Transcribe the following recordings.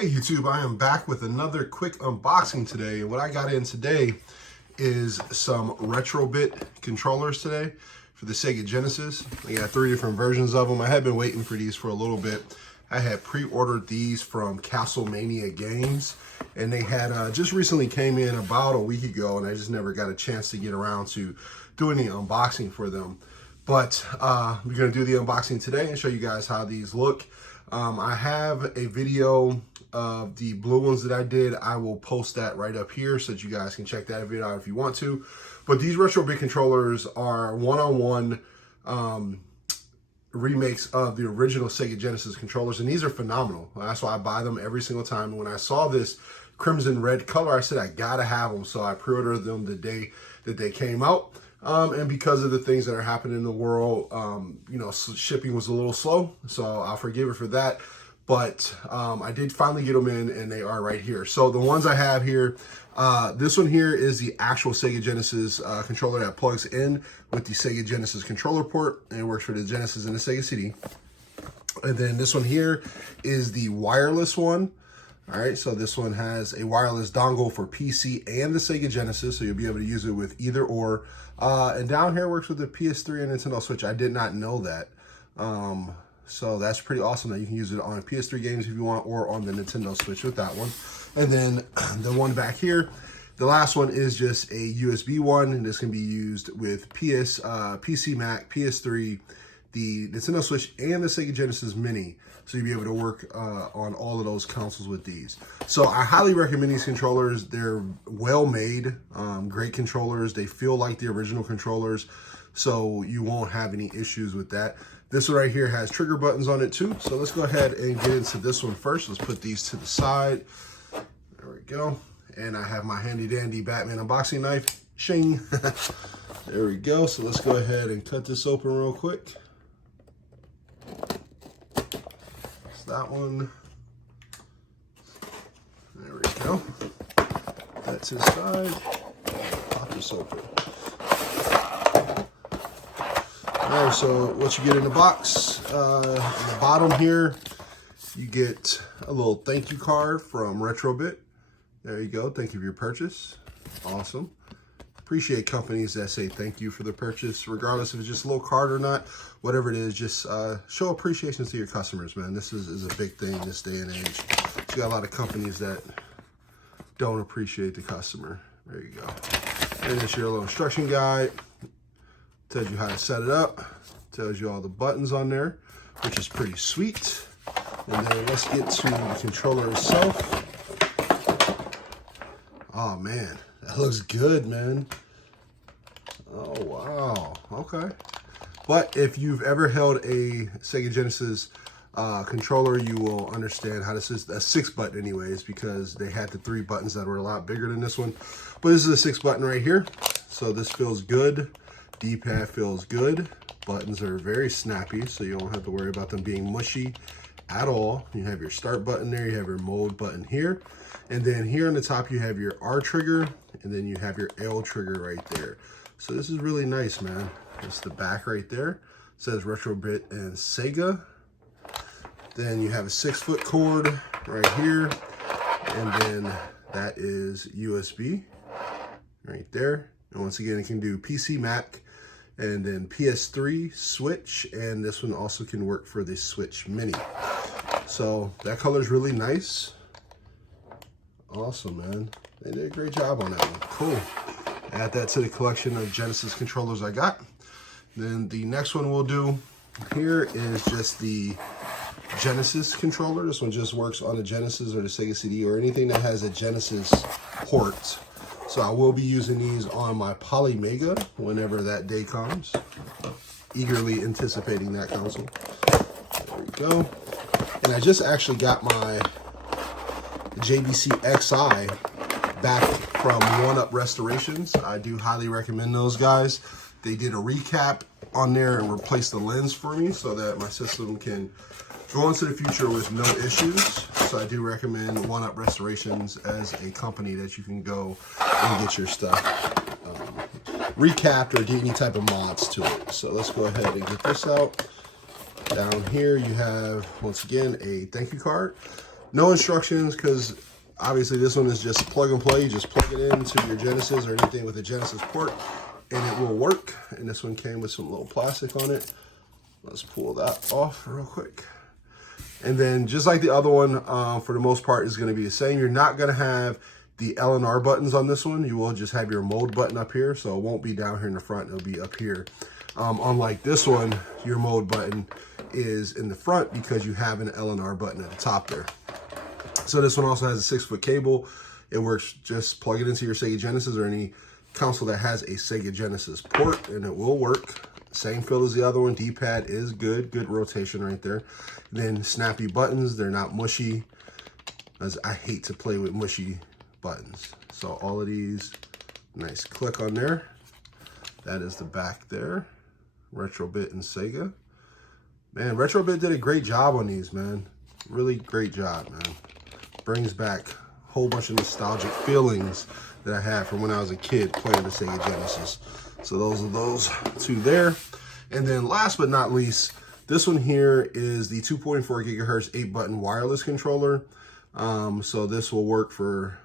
Hey YouTube, I am back with another quick unboxing today. And what I got in today is some Retro-Bit controllers today for the SEGA Genesis. I got 3 different versions of them. I had been waiting for these for a little bit. I had pre-ordered these from Castlemania Games, and they had just recently came in about a week ago, and I just never got a chance to get around to doing the unboxing for them. But we're gonna do the unboxing today and show you guys how these look. I have a video of the blue ones that I did. I will post that right up here so that you guys can check that video out if you want to. But these Retro-Bit controllers are one-on-one remakes of the original SEGA Genesis controllers, and these are phenomenal. That's why I buy them every single time. And when I saw this crimson red color, I said I gotta have them, so I pre-ordered them the day that they came out. And because of the things that are happening in the world, you know, shipping was a little slow, so I'll forgive it for that. But I did finally get them in, and they are right here. So the ones I have here, this one here is the actual SEGA Genesis controller that plugs in with the SEGA Genesis controller port, and it works for the Genesis and the SEGA CD. And then this one here is the wireless one. All right, so this one has a wireless dongle for PC and the SEGA Genesis, so you'll be able to use it with either or. And down here works with the PS3 and Nintendo Switch. I did not know that. So that's pretty awesome that you can use it on PS3 games if you want, or on the Nintendo Switch with that one. And then the one back here, the last one is just a USB one, and this can be used with PC, Mac, PS3, the Nintendo Switch, and the SEGA Genesis Mini. So you'll be able to work on all of those consoles with these. So I highly recommend these controllers. They're well made, great controllers. They feel like the original controllers, so you won't have any issues with that. This one right here has trigger buttons on it too. So let's go ahead and get into this one first. Let's put these to the side. There we go. And I have my handy dandy Batman unboxing knife. Shing. There we go. So let's go ahead and cut this open real quick. That's that one. There we go. That's his side. Pop this open. All right, so what you get in the box, on the bottom here, you get a little thank you card from Retro-Bit. There you go, thank you for your purchase. Awesome. Appreciate companies that say thank you for the purchase, regardless if it's just a little card or not, whatever it is, just show appreciation to your customers, man. This is a big thing in this day and age. You got a lot of companies that don't appreciate the customer. There you go. And it's your little instruction guide. Tells you how to set it up, tells you all the buttons on there, which is pretty sweet. And then let's get to the controller itself. Oh man, that looks good, man. Oh wow, okay. But if you've ever held a SEGA Genesis controller, you will understand how this is a 6-button anyways, because they had the 3 buttons that were a lot bigger than this one. But this is a 6-button right here, so this feels good. D-pad feels good. Buttons are very snappy, so you don't have to worry about them being mushy at all. You have your start button there, you have your mode button here, and then here on the top you have your R trigger, and then you have your L trigger right there. So this is really nice, man. It's the back right there. It says Retro-Bit and SEGA. Then you have a 6-foot cord right here, and then that is USB right there. And once again, it can do PC, Mac, and then PS3, Switch, and this one also can work for the Switch Mini. So that color is really nice. Awesome, man. They did a great job on that one. Cool. Add that to the collection of Genesis controllers I got. Then the next one we'll do here is just the Genesis controller. This one just works on the Genesis or the SEGA CD or anything that has a Genesis port. So I will be using these on my Poly Mega whenever that day comes. Eagerly anticipating that console. There we go. And I just actually got my JVC XI back from 1UP Restorations. I do highly recommend those guys. They did a recap on there and replaced the lens for me so that my system can go into the future with no issues. So I do recommend 1UP Restorations as a company that you can go and get your stuff recapped or do any type of mods to it. So let's go ahead and get this out. Down here you have, once again, a thank you card. No instructions, because obviously this one is just plug and play. You just plug it into your Genesis or anything with a Genesis port and it will work. And this one came with some little plastic on it. Let's pull that off real quick. And then just like the other one, for the most part, is going to be the same. You're not going to have the L and R buttons on this one. You will just have your mode button up here. So it won't be down here in the front. It'll be up here. Unlike this one, your mode button is in the front because you have an L and R button at the top there. So this one also has a 6-foot cable. It works, just plug it into your SEGA Genesis or any console that has a SEGA Genesis port, and it will work. Same feel as the other one. D-pad is good rotation right there. Then snappy buttons, they're not mushy, as I hate to play with mushy buttons. So all of these, nice click on there. That is the back there. Retro-Bit and SEGA. Man, Retro-Bit did a great job on these, man. Really great job, man. Brings back a whole bunch of nostalgic feelings that I had from when I was a kid playing the SEGA Genesis. So those are those two there. And then last but not least, this one here is the 2.4 gigahertz 8-button wireless controller. So this will work for,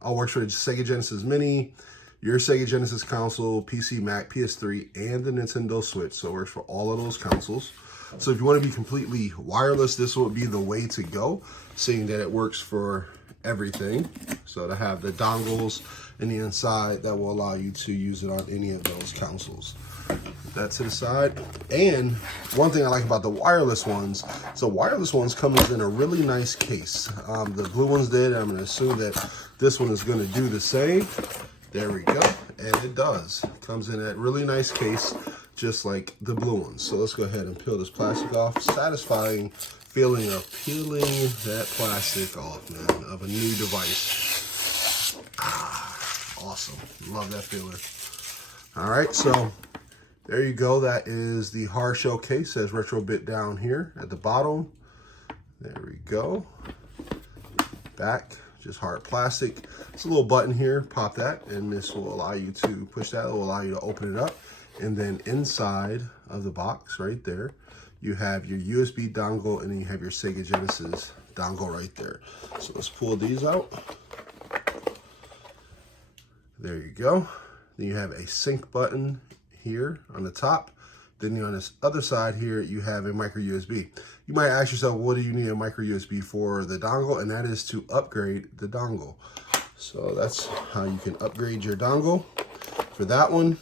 all works for the SEGA Genesis Mini, your SEGA Genesis console, PC, Mac, PS3, and the Nintendo Switch. So it works for all of those consoles. So if you want to be completely wireless, this would be the way to go, seeing that it works for everything. So to have the dongles in the inside, that will allow you to use it on any of those consoles. Put that to the side. And one thing I like about the wireless ones, so wireless ones comes in a really nice case. The blue ones did. I'm going to assume that this one is going to do the same. There we go. And it does. Comes in a really nice case, just like the blue ones. So let's go ahead and peel this plastic off. Satisfying feeling of peeling that plastic off, man, of a new device. Awesome. Love that feeling. All right, so there you go. That is the hard shell case. Says Retro-Bit down here at the bottom. There we go. Back, just hard plastic. It's a little button here. Pop that, and this will allow you to push that. It will allow you to open it up. And then inside of the box right there, you have your USB dongle, and then you have your SEGA Genesis dongle right there. So let's pull these out. There you go. Then you have a sync button here on the top. Then on this other side here, you have a micro USB. You might ask yourself, what do you need a micro USB for? The dongle? And that is to upgrade the dongle. So that's how you can upgrade your dongle for that one.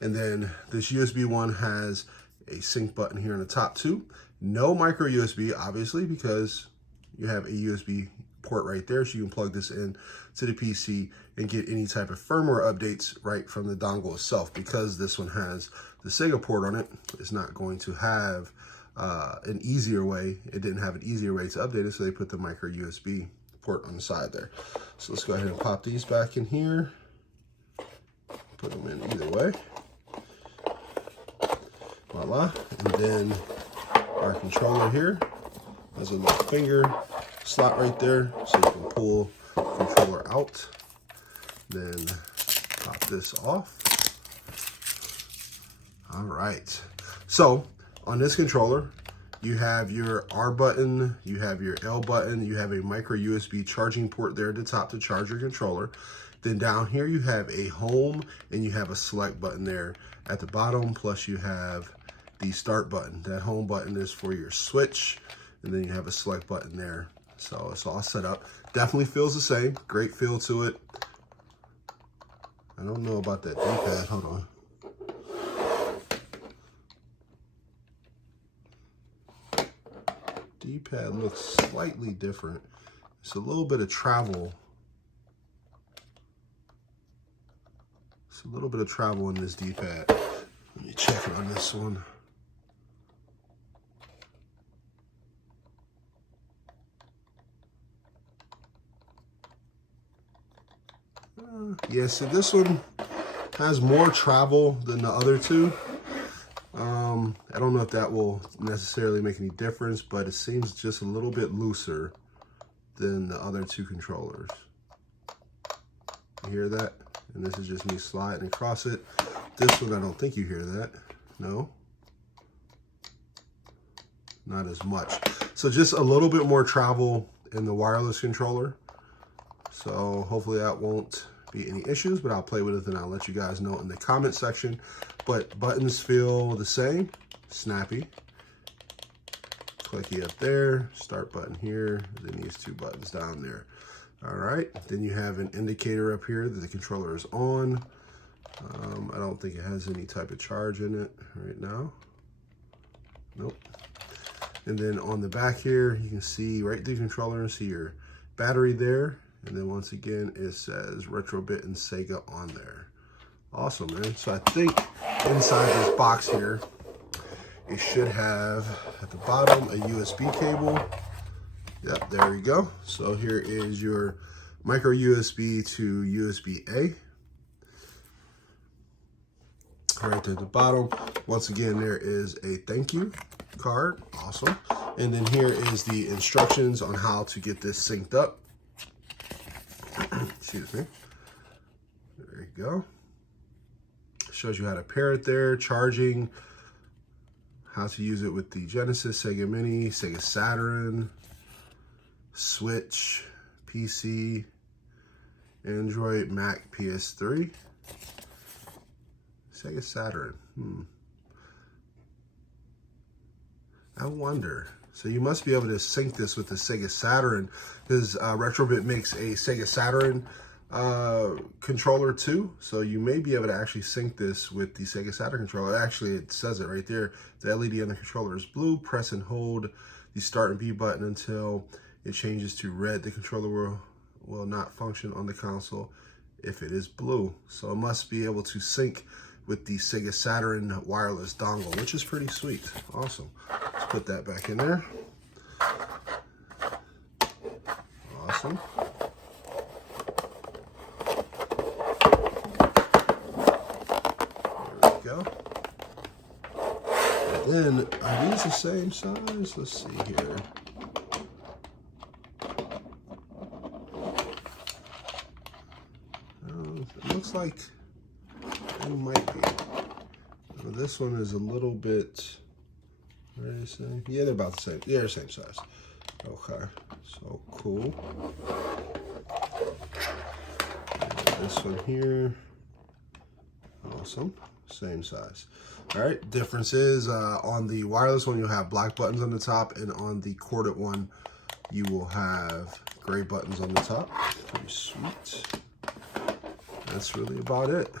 And then this USB one has a sync button here on the top too. No micro USB, obviously, because you have a USB port right there, so you can plug this in to the PC and get any type of firmware updates right from the dongle itself. Because this one has the SEGA port on it, it's not going to have an easier way. It didn't have an easier way to update it, so they put the micro USB port on the side there. So let's go ahead and pop these back in here. Put them in either way. Voila. And then our controller here has a little finger slot right there, so you can pull the controller out. Then pop this off. All right. So on this controller, you have your R button, you have your L button, you have a micro USB charging port there at the top to charge your controller. Then down here you have a home and you have a select button there at the bottom, plus you have the start button. That home button is for your Switch, and then you have a select button there. So it's all set up. Definitely feels the same. Great feel to it. I don't know about that D-pad. Hold on. D-pad looks slightly different. It's a little bit of travel. It's a little bit of travel in this D-pad. Let me check it on this one. Yeah, so this one has more travel than the other two. I don't know if that will necessarily make any difference, but it seems just a little bit looser than the other two controllers. You hear that? And this is just me sliding across it. This one, I don't think you hear that. No, not as much. So just a little bit more travel in the wireless controller. So hopefully that won't be any issues, but I'll play with it and I'll let you guys know in the comment section. But buttons feel the same, snappy. Clicky up there, start button here, then these two buttons down there. All right, then you have an indicator up here that the controller is on. I don't think it has any type of charge in it right now. Nope. And then on the back here, you can see right through the controller and see your battery there. And then once again, it says Retro-Bit and Sega on there. Awesome, man. So I think inside this box here, it should have at the bottom a USB cable. Yep, there you go. So here is your micro USB to USB-A. Right there at the bottom. Once again, there is a thank you card. Awesome. And then here is the instructions on how to get this synced up. Excuse me. There you go. Shows you how to pair it there, charging, how to use it with the Genesis, Sega Mini, Sega Saturn, Switch, PC, Android, Mac, PS3, Sega Saturn. I wonder. So you must be able to sync this with the Sega Saturn, because Retro-Bit makes a Sega Saturn controller too. So you may be able to actually sync this with the Sega Saturn controller. Actually, it says it right there. The LED on the controller is blue. Press and hold the start and B button until it changes to red. The controller will not function on the console if it is blue. So it must be able to sync with the Sega Saturn wireless dongle, which is pretty sweet. Awesome. Let's put that back in there. Awesome. There we go. And then, are these the same size? Let's see here. It looks like it might be. This one is a little bit, what did I say? Yeah, they're about the same. Yeah, they're the same size. Okay, so cool. And this one here, awesome, same size. All right, difference is on the wireless one, you'll have black buttons on the top, and on the corded one, you will have gray buttons on the top. Pretty sweet. That's really about it.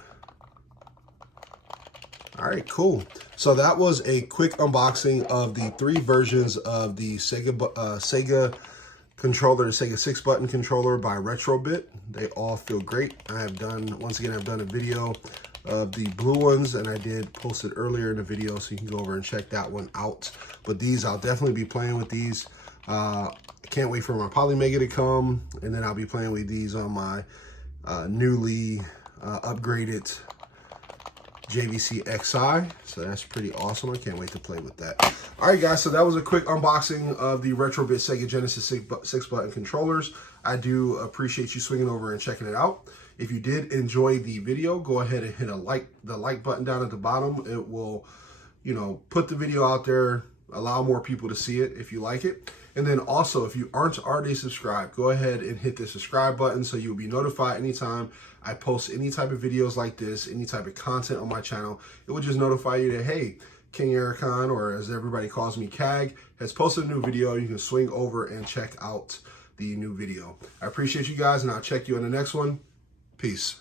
All right, cool. So that was a quick unboxing of the 3 versions of the Sega controller, the Sega 6-button controller by Retro-Bit. They all feel great. I have done, once again, I've done a video of the blue ones, and I did post it earlier in the video, so you can go over and check that one out. But these, I'll definitely be playing with these. I can't wait for my Polymega to come, and then I'll be playing with these on my newly upgraded JVC XI, so that's pretty awesome. I can't wait to play with that. All right, guys, so that was a quick unboxing of the Retro-Bit Sega Genesis 6-button controllers. I do appreciate you swinging over and checking it out. If you did enjoy the video, go ahead and hit the like button down at the bottom. It will, you know, put the video out there, allow more people to see it if you like it. And then also, if you aren't already subscribed, go ahead and hit the subscribe button so you'll be notified anytime I post any type of videos like this, any type of content on my channel. It will just notify you that, hey, King Ericon, or as everybody calls me, CAG, has posted a new video. You can swing over and check out the new video. I appreciate you guys, and I'll check you on the next one. Peace.